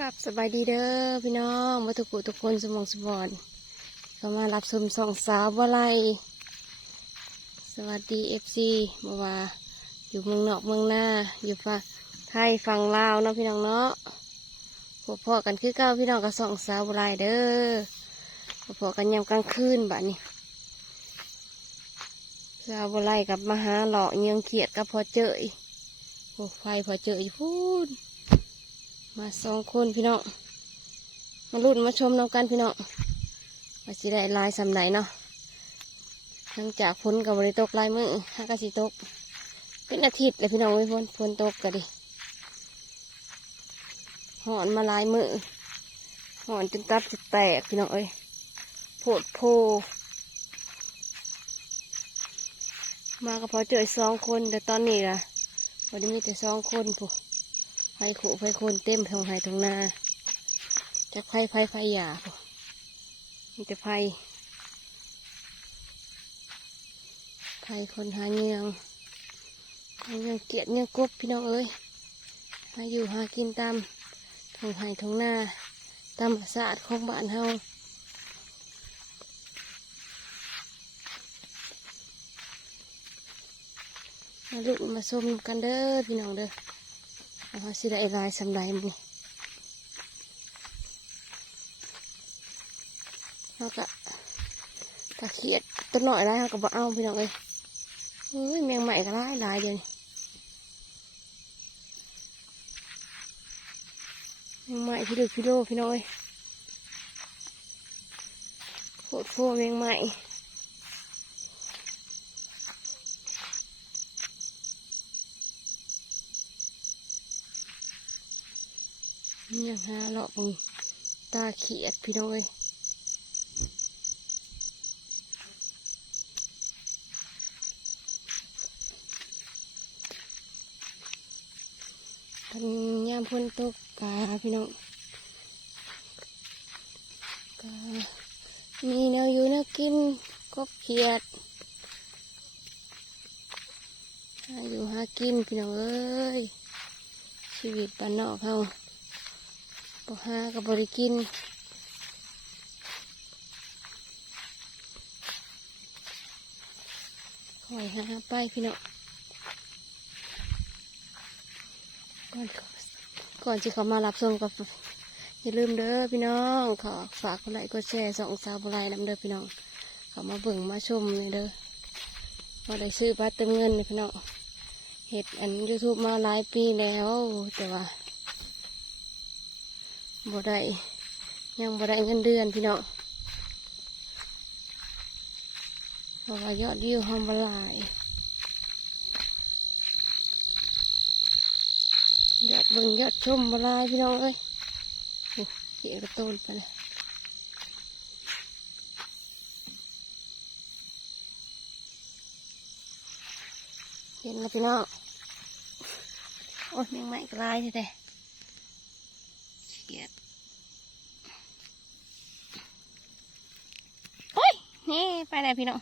กับสบายดีเด้อพี่น้องมาทุกผู้ทุกคนสมองสมบอนก็มารับชมสองสาวบ่ไลสวัสดีเอฟซีมาว่าอยู่เมืองนอกเมืองหน้าอยู่ฝั่งไทยฝั่งลาวเนาะพี่น้องเนาะพบพอกันคือเก้าพี่น้องกับสองสาวบ่ไลเด้อพบพอกันยามกลางคืนบัดนี้สาวบ่ไลกับมหาหลอกเยียงเขียดกับพอเจยโอ้ไฟพอเจยพูด มาสองคนพี่น้องมาลุ้นมาชมน้องกันพี่น้องว่าสิได้ลายสำไหนเนาะหลังจากฝนกับบริตกลายมือฮักกะสิตก เป็นอาทิตย์เลยพี่น้องเว้ยฝนฝนตกกะดิหอนมาลายมือหอนจนตับจะแตกพี่น้องเอ้ยโผดโพมาก็พอเจอสองคนแต่ตอนนี้ล่ะวันนี้มีแต่สองคนผู้ ไฟขู่ไฟโคนเต็มทางไห้ทางนาจากไฟไฟไฟหยาพวกมีแต่ไฟไฟคนหาเงียงหาเงียงเกียดเงียงกบพี่น้องเอ้ยมาอยู่หากินตามทางไห้ทางนาตามศาสตร์ของบ้านเฮามาลุกมาชมกันเด้อพี่น้องเด้อ เอาสิได้ลายสำไรมันเขาก็ตะเขียดตัวหน่อยได้เขาก็บอกเอาพี่น้องเอ้ยเฮ้ยแมงใหม่ก็ลายลายเดียวนี่แมงใหม่พี่ดูพี่โลพี่น้องเอ้ยโคตรโฟแมงใหม่ ยังหาเลาะมึงตาเขียดพี่น้องเอ้ยกันยามพ้นตกกาพี่น้องกามีแนวอยู่นวกินกบเขียดหาอยู่หากินพี่น้องเอ้ยชีวิตบ้านนอกเฮา บ่หากับบริกินคอยหาไปพี่น้องก่อนก่อนที่เขามารับชมก็อย่าลืมเด้อพี่น้อง ขอฝากกดไลค์กดแชร์สองสาวบุไรนำเด้อพี่น้อง เขามาเบิ่งมาชมเลยเด้อว่าได้ซื้อบัตรเติมเงินพี่น้องเห็ดอันยูทูบมาหลายปีแล้วแต่ว่า บ่ได้ยังบ่ได้เงินเดือนพี่น้องเพราะว่ายอดวิวหอมบลายยอดเบิ่งยอดชมบลายพี่น้องเอ้ยเกี่ยกระตูนไปเลยเห็นแล้วพี่น้องโอ้ยยังไม่กลายเลย เด้เขียดโอ้ย นี่ไปแล้วพี่น้อง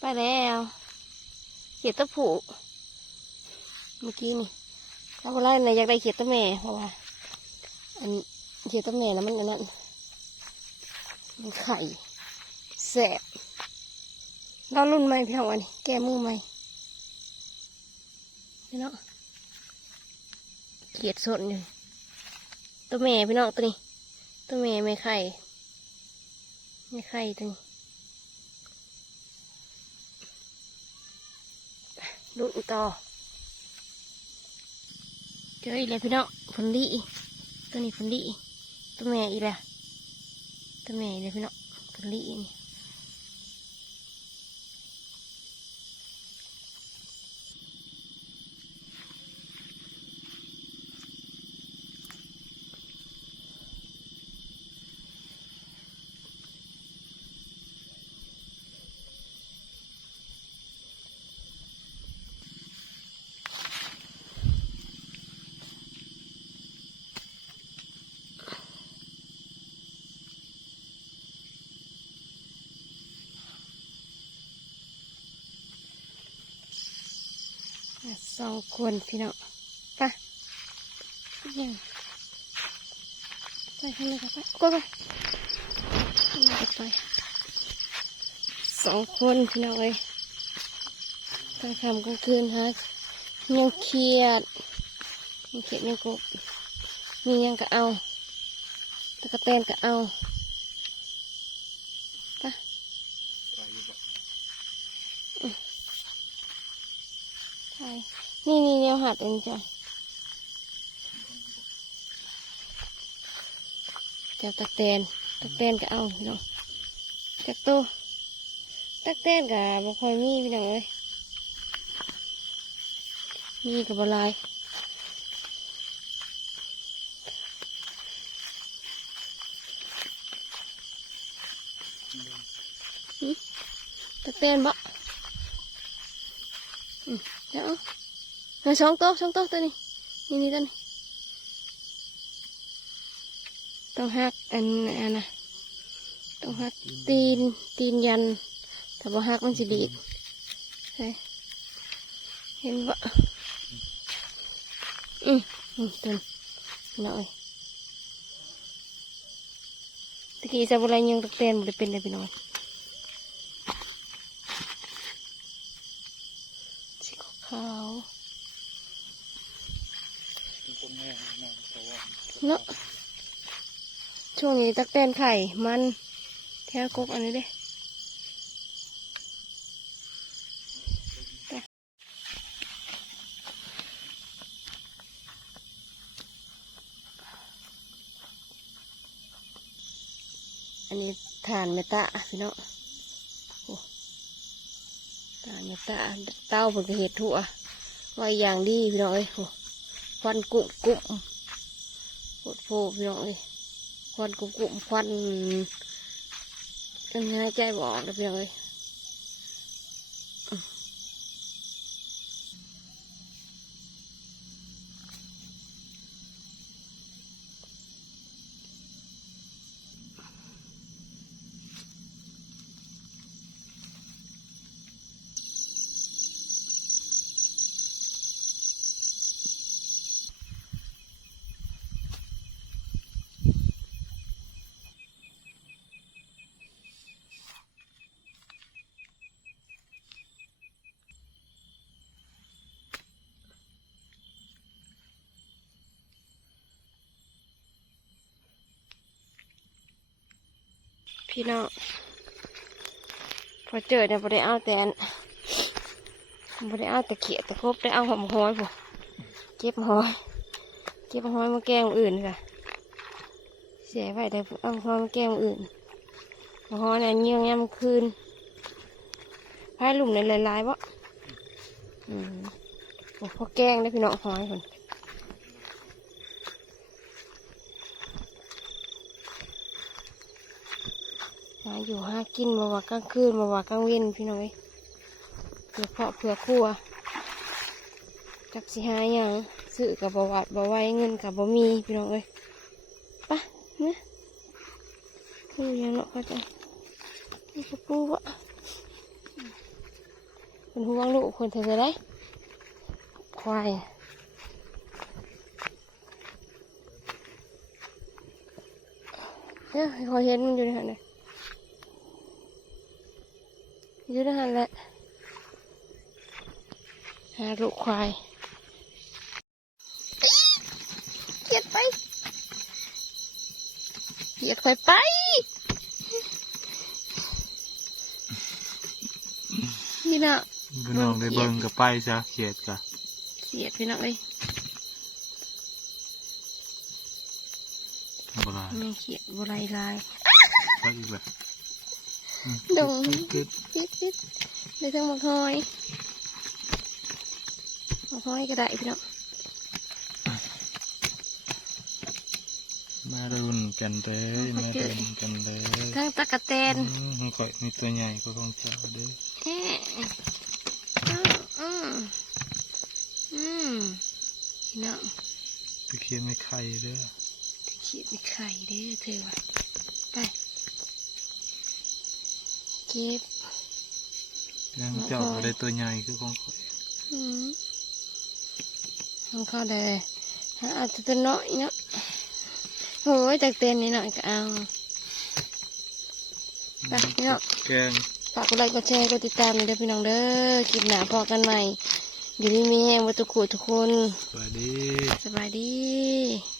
ไปแล้วเขียดตะผูเมื่อกี้นี่ถ้าคนแรกเนี่ยอยากได้เขียดตะแม่เพราะว่า อันเขียดตะแม่แล้วมันอันนั้นมันไข่แสบเรารุ่นใหม่พี่น้องอันนี้แก้มือใหม่พี่น้อง เขียดสดอยู่ตัวแม่พี่น้องตัวนี้ ตัวแม่ไม่ไข่ไม่ไข่ตัวนี้ดูต่อเจออีกแล้วพี่น้องผลดีตัวนี้ผลดีตัวแม่อีกแล้วตัวแม่อีกแล้วพี่น้องผลดีนี่ สองคนพี่น้องไปยังไปข้างในกันไปก็ไปข้างในกันไปสองคนพี่น้องเอ้ยกลางค่ำกลางคืนฮะยังเครียดยังเครียดยังกบมียังก็เอาตะกะแตนก็เอาไป ใช่นี่นี่เดี๋ยวหัดเองจ้ะจับตักแตนตักแตนก็เอาพี่น้องจักตัวตักแตนก็บ่ค่อยมีพี่น้องเอ้ยมีกับบหลายหึตักแตนบ่อืม เดี๋ยวเอาเอาสองโต๊ะสองโต๊ะตัวนี้นี่นี่ตัวนี้ต้องหักอันอันนะต้องหักตีนตีนยันถ้าบ่หักมันจะดีดใช่เห็นบ่อืมอืมตัวนี้หน่อยตะกี้จะบอะไรยังตะเตนบ่ได้เป็นเลยพี่น้อย ขาวต้นแม่แม่ตะวันเนาะช่วงนี้ตักแตนไข่มันแท้กกอันนี้เด้อันนี้ฐานเมตาพี่น้องโอ้ฐานเม ตาเต้าผลกระเห็ดทั่วไว้อย่างดีพี่น้องเอ้ยควันกุ้งกุ้งโคตรโพพี่น้องเอ้ยควันกุ้มกุ้มควันยังไงใจบอกเลยพี่น้องเอ้ย พี่น้องพอเจอเนี่ยพอได้เอาแต่นพอได้เอาแต่เขียแต่ครบได้เอาหอมหอยผมเก็บหอยเก็บหอยมาแกงอื่นค่ะเสียไปแต่เอาหอยมาแกงอื่นหอยเนี่ยเงี้ยงยามคืนพายหลุมในหลายๆวะอือพอแกงได้พี่น้องหอยคนาอยู่ห้ากินมาว่ากลางคืนมาว่ากลางเว้นพี่น้อยเพื่อเพาะเพื่อครัวจักสิหาอย่างซื้อกับบวัดบไว้เงินกับบ่มีพี่น้องเอ้ยปะเนี่ยคือยังเนาะเข้าใจนี่กระปูวะเป็นห่วงลูกคนเธอจะได้ควายเนี่ยคอยเห็นมันอยู่ในหันเลย อยู่นั่นแหละหาลูกควายเหยียดไปเหยียดควายไปนี่นะพี่น้องได้เบิ่งกับไปซะเขียดกะเสียดพี่น้องเอ้ยบ่ล่ะไม่เขียดบุไรลายไปอีกแบบ ดุงติดติดติดได้ทั้งหมดหอยหมกหอยก็ได้พี่น้องมารุนกันเด้มารุนกันเด้ทั้งตะกะแตนอืมข่อยมีตัวใหญ่ก็ของจ้าเด้ออืมอืมพี่น้องตะเคียนไม่ไข่เด้อขีดมีไข่เด้อเธอวะไป เก็บยังเจ้าก็ได้ตัวใหญ่คือของข่อยอืมของเขาได้หาเอาแต่ตัวน้อยเนาะโอ้ยจากเต้นนิดหน่อยก็เอาไปพี่น้องแกงฝากกดไลค์กดแชร์กดติดตามด้วยเด้อพี่น้องเด้อคลิปหน้าพอกันใหม่อยู่ดีมีแห้งวัตุกุทุกคน สวัสดีสบายดี